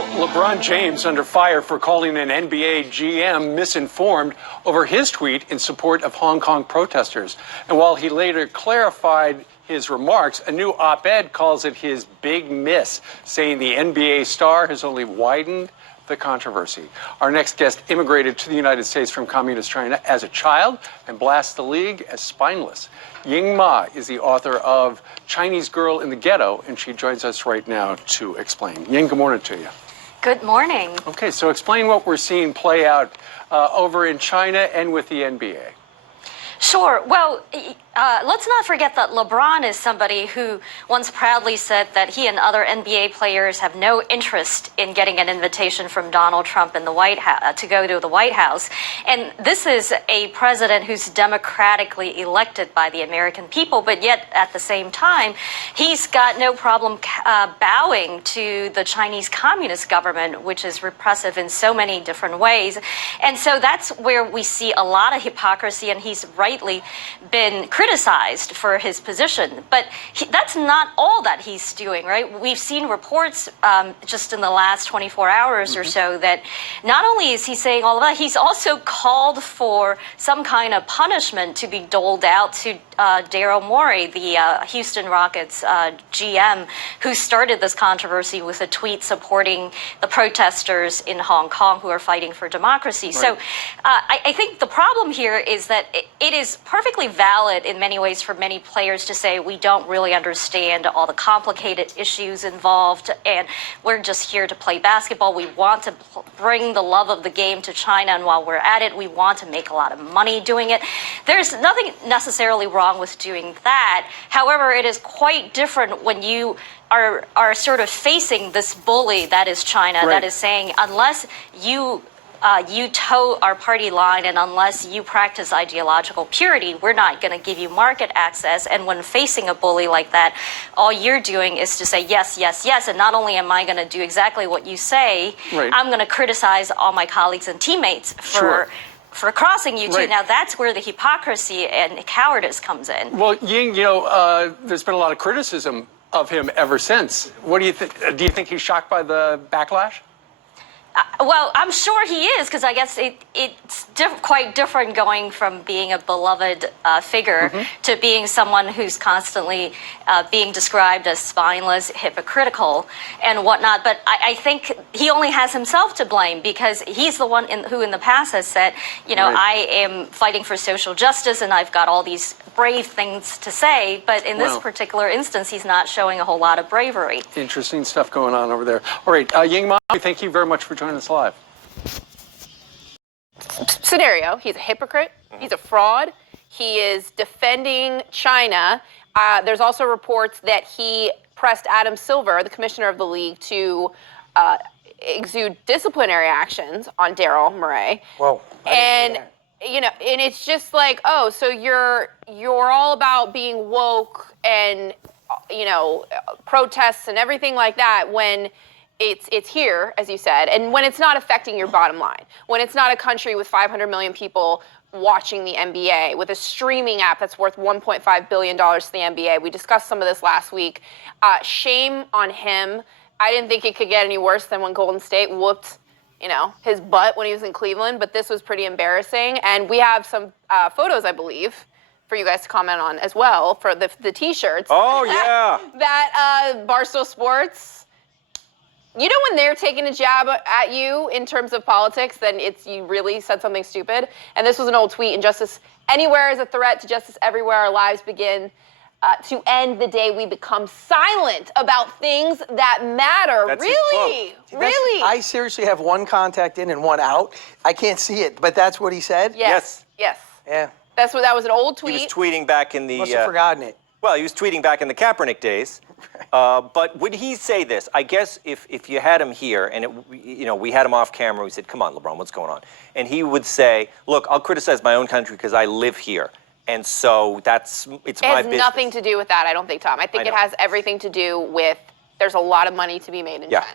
Well, LeBron James under fire for calling an NBA GM misinformed over his tweet in support of Hong Kong protesters. And while he later clarified his remarks, a new op-ed calls it his big miss, saying the NBA star has only widened the controversy. Our next guest immigrated to the United States from communist China as a child and blasts the league as spineless. Ying is the author of Chinese Girl in the Ghetto, and she joins us right now to explain. Ying, good morning to you. Good morning. Okay, so explain what we're seeing play out over in China and with the NBA. Sure. Well, let's not forget that LeBron is somebody who once proudly said that he and other NBA players have no interest in getting an invitation from Donald Trump in the White House to go to the White House. And this is a president who's democratically elected by the American people, but yet at the same time, he's got no problem bowing to the Chinese Communist government, which is repressive in so many different ways. And so that's where we see a lot of hypocrisy, and he's rightly been criticized for his position. But that's not all that he's doing, right? We've seen reports just in the last 24 hours or so that not only is he saying all of that, he's also called for some kind of punishment to be doled out to Daryl Morey, the Houston Rockets GM, who started this controversy with a tweet supporting the protesters in Hong Kong who are fighting for democracy. Right. So I think the problem here is that it is perfectly valid in many ways for many players to say we don't really understand all the complicated issues involved and we're just here to play basketball. We want to bring the love of the game to China, and while we're at it, we want to make a lot of money doing it. There's nothing necessarily wrong with doing that. However, it is quite different when you are sort of facing this bully that is China, right, that is saying unless you toe our party line and unless you practice ideological purity, we're not going to give you market access. And when facing a bully like that, all you're doing is to say yes, yes, yes. And not only am I going to do exactly what you say, right, I'm going to criticize all my colleagues and teammates for crossing you too. Right. Now that's where the hypocrisy and cowardice comes in. Well, Ying, there's been a lot of criticism of him ever since. What do you think? Do you think he's shocked by the backlash? Well, I'm sure he is, because I guess it's quite different going from being a beloved figure to being someone who's constantly being described as spineless, hypocritical, and whatnot. But I think he only has himself to blame, because he's the one who in the past has said, right, I am fighting for social justice and I've got all these brave things to say. But in this particular instance, he's not showing a whole lot of bravery. Interesting stuff going on over there. All right, Ying, thank you very much for joining us live. Scenario, he's a hypocrite, he's a fraud, he is defending China. There's also reports that he pressed Adam Silver, the commissioner of the league, to exude disciplinary actions on Daryl Morey. Whoa. And and it's just like, oh, so you're all about being woke and protests and everything like that when it's here, as you said, and when it's not affecting your bottom line, when it's not a country with 500 million people watching the NBA, with a streaming app that's worth $1.5 billion to the NBA. We discussed some of this last week. Shame on him. I didn't think it could get any worse than when Golden State whooped, his butt when he was in Cleveland, but this was pretty embarrassing. And we have some photos, I believe, for you guys to comment on as well, for the T-shirts. Oh, yeah. That Barstool Sports, when they're taking a jab at you in terms of politics, then you really said something stupid. And this was an old tweet, injustice anywhere is a threat to justice everywhere. Our lives begin to end the day we become silent about things that matter. That's really? Really? I seriously have one contact in and one out. I can't see it, but that's what he said? Yes. Yes. Yeah. That was an old tweet. He was tweeting back in the... Must have forgotten it. Well, he was tweeting back in the Kaepernick days. But would he say this? I guess if you had him here and we had him off camera, we said, "Come on, LeBron, what's going on?" And he would say, "Look, I'll criticize my own country because I live here, and so it's my business." It has nothing to do with that, I don't think, Tom. I think it has everything to do with there's a lot of money to be made in China.